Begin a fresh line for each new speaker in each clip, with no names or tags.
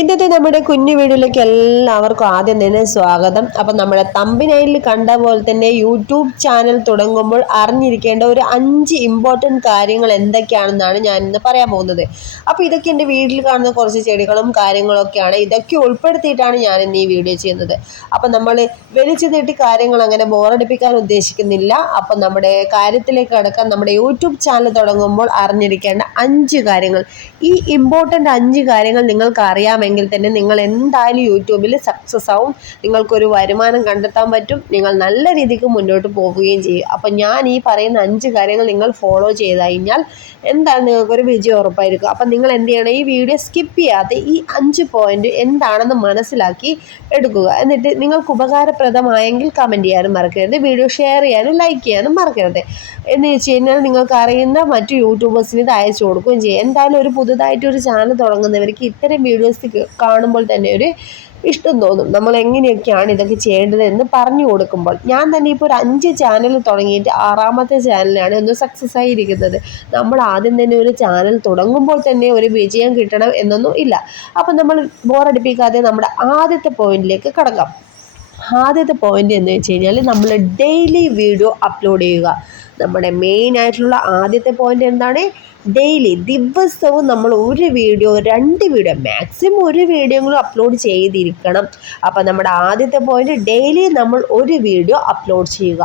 ഇന്നത്തെ നമ്മുടെ കുഞ്ഞു വീഡിയോയിലേക്ക് എല്ലാവർക്കും ആദ്യം തന്നെ സ്വാഗതം. അപ്പം നമ്മുടെ തമ്പിനയിൽ കണ്ട പോലെ തന്നെ യൂട്യൂബ് ചാനൽ തുടങ്ങുമ്പോൾ അറിഞ്ഞിരിക്കേണ്ട ഒരു അഞ്ച് ഇമ്പോർട്ടന്റ് കാര്യങ്ങൾ എന്തൊക്കെയാണെന്നാണ് ഞാൻ ഇന്ന് പറയാൻ പോകുന്നത്. അപ്പോൾ ഇതൊക്കെ എന്റെ വീട്ടിൽ കാണുന്ന കുറച്ച് ചെടികളും കാര്യങ്ങളൊക്കെയാണ്. ഇതൊക്കെ ഉൾപ്പെടുത്തിയിട്ടാണ് ഞാൻ ഇന്ന് ഈ വീഡിയോ ചെയ്യുന്നത്. അപ്പം നമ്മൾ വലിച്ചു നീട്ടി കാര്യങ്ങൾ അങ്ങനെ ബോറടിപ്പിക്കാൻ ഉദ്ദേശിക്കുന്നില്ല. അപ്പം നമ്മുടെ കാര്യത്തിലേക്ക് കടക്കാൻ നമ്മുടെ യൂട്യൂബ് ചാനൽ തുടങ്ങുമ്പോൾ അറിഞ്ഞിരിക്കേണ്ട അഞ്ച് കാര്യങ്ങൾ. ഈ ഇമ്പോർട്ടന്റ് അഞ്ച് കാര്യങ്ങൾ നിങ്ങൾക്ക് അറിയാം അറിയാമെങ്കിൽ തന്നെ നിങ്ങൾ എന്തായാലും യൂട്യൂബിൽ സക്സസ് ആവും. നിങ്ങൾക്കൊരു വരുമാനം കണ്ടെത്താൻ പറ്റും. നിങ്ങൾ നല്ല രീതിക്ക് മുന്നോട്ട് പോവുകയും ചെയ്യും. അപ്പം ഞാൻ ഈ പറയുന്ന അഞ്ച് കാര്യങ്ങൾ നിങ്ങൾ ഫോളോ ചെയ്ത് കഴിഞ്ഞാൽ എന്താണ് നിങ്ങൾക്കൊരു വിജയം ഉറപ്പായിരിക്കും. അപ്പം നിങ്ങൾ എന്ത് ചെയ്യണം? ഈ വീഡിയോ സ്കിപ്പ് ചെയ്യാതെ ഈ അഞ്ച് പോയിന്റ് എന്താണെന്ന് മനസ്സിലാക്കി എടുക്കുക. എന്നിട്ട് നിങ്ങൾക്ക് ഉപകാരപ്രദമായെങ്കിൽ കമന്റ് ചെയ്യാനും മറക്കരുത്. വീഡിയോ ഷെയർ ചെയ്യാനും ലൈക്ക് ചെയ്യാനും മറക്കരുത്. എന്ന് വെച്ച് കഴിഞ്ഞാൽ നിങ്ങൾക്ക് അറിയുന്ന മറ്റു യൂട്യൂബേഴ്സിന് ഇത് അയച്ചു കൊടുക്കുകയും ചെയ്യും. എന്തായാലും ഒരു പുതുതായിട്ട് ഒരു ചാനൽ തുടങ്ങുന്നവർക്ക് ഇത്തരം വീഡിയോസ് കാണുമ്പോൾ തന്നെ ഒരു ഇഷ്ടം തോന്നും. നമ്മൾ എങ്ങനെയൊക്കെയാണ് ഇതൊക്കെ ചെയ്യേണ്ടത് എന്ന് പറഞ്ഞു കൊടുക്കുമ്പോൾ. ഞാൻ തന്നെ ഇപ്പോൾ ഒരു അഞ്ച് ചാനൽ തുടങ്ങിയിട്ട് ആറാമത്തെ ചാനലാണ് ഒന്ന് സക്സസ് ആയിരിക്കുന്നത്. നമ്മൾ ആദ്യം തന്നെ ഒരു ചാനൽ തുടങ്ങുമ്പോൾ തന്നെ ഒരു വിജയം കിട്ടണം എന്നൊന്നും ഇല്ല. അപ്പം നമ്മൾ ബോറടിപ്പിക്കാതെ നമ്മുടെ ആദ്യത്തെ പോയിന്റിലേക്ക് കടക്കാം. ആദ്യത്തെ പോയിന്റ് എന്ന് വെച്ച് കഴിഞ്ഞാൽ നമ്മൾ ഡെയിലി വീഡിയോ അപ്ലോഡ് ചെയ്യുക. നമ്മുടെ മെയിൻ ആയിട്ടുള്ള ആദ്യത്തെ പോയിന്റ് എന്താണ്? ഡെയിലി ദിവസവും നമ്മൾ ഒരു വീഡിയോ രണ്ട് വീഡിയോ മാക്സിമം ഒരു വീഡിയോകളും അപ്ലോഡ് ചെയ്തിരിക്കണം. അപ്പോൾ നമ്മുടെ ആദ്യത്തെ പോയിന്റ് ഡെയിലി നമ്മൾ ഒരു വീഡിയോ അപ്ലോഡ് ചെയ്യുക.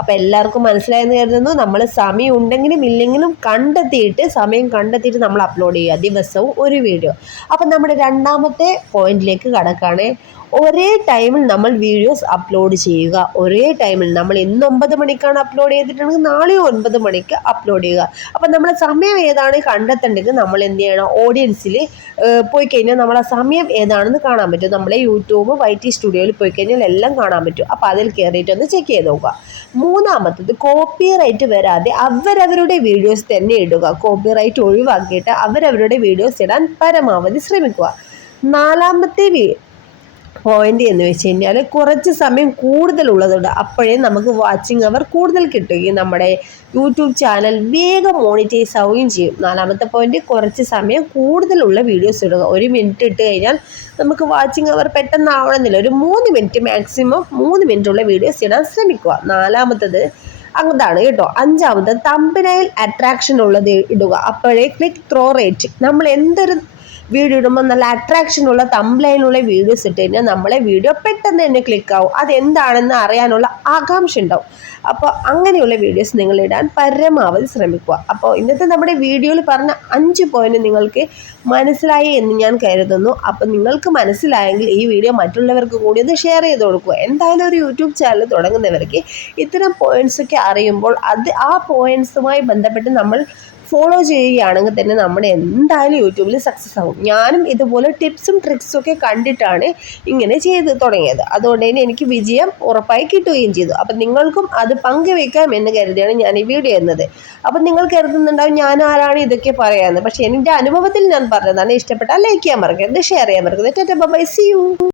അപ്പോൾ എല്ലാവർക്കും മനസ്സിലായെന്ന് കരുതുന്നു. നമ്മൾ സമയം ഉണ്ടെങ്കിലും ഇല്ലെങ്കിലും കണ്ടെത്തിയിട്ട് സമയം കണ്ടെത്തിയിട്ട് നമ്മൾ അപ്ലോഡ് ചെയ്യുക. ദിവസവും ഒരു വീഡിയോ അപ്പം നമ്മുടെ രണ്ടാമത്തെ പോയിന്റിലേക്ക് കടക്കുകയാണേ. ഒരേ ടൈമിൽ നമ്മൾ വീഡിയോസ് അപ്ലോഡ് ചെയ്യുക. ഒരേ ടൈമിൽ നമ്മൾ ഇന്ന് ഒമ്പത് മണിക്കാണ് അപ്ലോഡ് ചെയ്തിട്ടുണ്ടെങ്കിൽ നാളെ ഒൻപത് മണിക്ക് അപ്ലോഡ് ചെയ്യുക. അപ്പം നമ്മുടെ സമയം ഏതാണ് കണ്ടെത്തേണ്ടെങ്കിൽ നമ്മൾ എന്ത് ചെയ്യണം? ഓഡിയൻസിൽ പോയി കഴിഞ്ഞാൽ നമ്മളെ സമയം ഏതാണെന്ന് കാണാൻ പറ്റും. നമ്മളെ യൂട്യൂബ് വൈ ടി സ്റ്റുഡിയോയിൽ പോയി കഴിഞ്ഞാൽ എല്ലാം കാണാൻ പറ്റും. അപ്പോൾ അതിൽ കയറിയിട്ടൊന്ന് ചെക്ക് ചെയ്ത് നോക്കുക. മൂന്നാമത്തത് കോപ്പിറൈറ്റ് വരാതെ അവരവരുടെ വീഡിയോസ് തന്നെ ഇടുക. കോപ്പിറൈറ്റ് ഒഴിവാക്കിയിട്ട് അവരവരുടെ വീഡിയോസ് ഇടാൻ പരമാവധി ശ്രമിക്കുക. നാലാമത്തെ പോയിന്റ് എന്ന് വെച്ച് കഴിഞ്ഞാൽ കുറച്ച് സമയം കൂടുതലുള്ളതുണ്ട് അപ്പോഴേ നമുക്ക് വാച്ചിങ് അവർ കൂടുതൽ കിട്ടുകയും നമ്മുടെ യൂട്യൂബ് ചാനൽ വേഗം മോണിറ്റൈസ് ആവുകയും ചെയ്യും. നാലാമത്തെ പോയിന്റ് കുറച്ച് സമയം കൂടുതലുള്ള വീഡിയോസ് ഇടുക. ഒരു മിനിറ്റ് ഇട്ട് കഴിഞ്ഞാൽ നമുക്ക് വാച്ചിങ് അവർ പെട്ടെന്ന് ആവണമെന്നില്ല ഒരു മൂന്ന് മിനിറ്റ് മാക്സിമം മൂന്ന് മിനിറ്റുള്ള വീഡിയോസ് ഇടാൻ ശ്രമിക്കുക. നാലാമത്തത് അതാണ് കേട്ടോ. അഞ്ചാമത് തമ്പനയിൽ അട്രാക്ഷൻ ഉള്ളത് ഇടുക. അപ്പോഴേ ക്ലിക്ക് ത്രോ റേറ്റ് നമ്മൾ എന്തൊരു വീഡിയോ ഇടുമ്പോൾ നല്ല അട്രാക്ഷനുള്ള തംബ്ലൈനുള്ള വീഡിയോസ് ഇട്ട് കഴിഞ്ഞാൽ നമ്മളെ വീഡിയോ പെട്ടെന്ന് തന്നെ ക്ലിക്ക് ആവും. അതെന്താണെന്ന് അറിയാനുള്ള ആകാംക്ഷ ഉണ്ടാവും. അപ്പോൾ അങ്ങനെയുള്ള വീഡിയോസ് നിങ്ങൾ ഇടാൻ പരമാവധി ശ്രമിക്കുക. അപ്പോൾ ഇന്നത്തെ നമ്മുടെ വീഡിയോയിൽ പറഞ്ഞ അഞ്ച് പോയിന്റ് നിങ്ങൾക്ക് മനസ്സിലായി എന്ന് ഞാൻ കരുതുന്നു. അപ്പോൾ നിങ്ങൾക്ക് മനസ്സിലായെങ്കിൽ ഈ വീഡിയോ മറ്റുള്ളവർക്ക് കൂടി ഒന്ന് ഷെയർ ചെയ്ത് കൊടുക്കുക. എന്തായാലും ഒരു യൂട്യൂബ് ചാനൽ തുടങ്ങുന്നവർക്ക് ഇത്തരം പോയിന്റ്സ് ഒക്കെ അറിയുമ്പോൾ അത് ആ പോയിന്റ്സുമായി ബന്ധപ്പെട്ട് നമ്മൾ ഫോളോ ചെയ്യുകയാണെങ്കിൽ തന്നെ നമ്മൾ എന്തായാലും യൂട്യൂബിൽ സക്സസ് ആകും ഞാനും ഇതുപോലെ ടിപ്സും ട്രിക്സും ഒക്കെ കണ്ടിട്ടാണ് ഇങ്ങനെ ചെയ്ത് തുടങ്ങിയത്. അതുകൊണ്ട് തന്നെ എനിക്ക് വിജയം ഉറപ്പായി കിട്ടുകയും ചെയ്തു. അപ്പം നിങ്ങൾക്കും അത് പങ്കുവെക്കാം എന്ന് കരുതിയാണ് ഞാൻ ഈ വീഡിയോ എന്നത് അപ്പം നിങ്ങൾ കരുതുന്നുണ്ടാവും ഞാൻ ആരാണ് ഇതൊക്കെ പറയാമെന്ന് പക്ഷേ എന്റെ അനുഭവത്തിൽ ഞാൻ പറഞ്ഞതാണ്. ഇഷ്ടപ്പെട്ടാൽ ലൈക്ക് ചെയ്യാൻ മറക്കരുത് ഷെയർ ചെയ്യാൻ മറക്കരുത്. By C U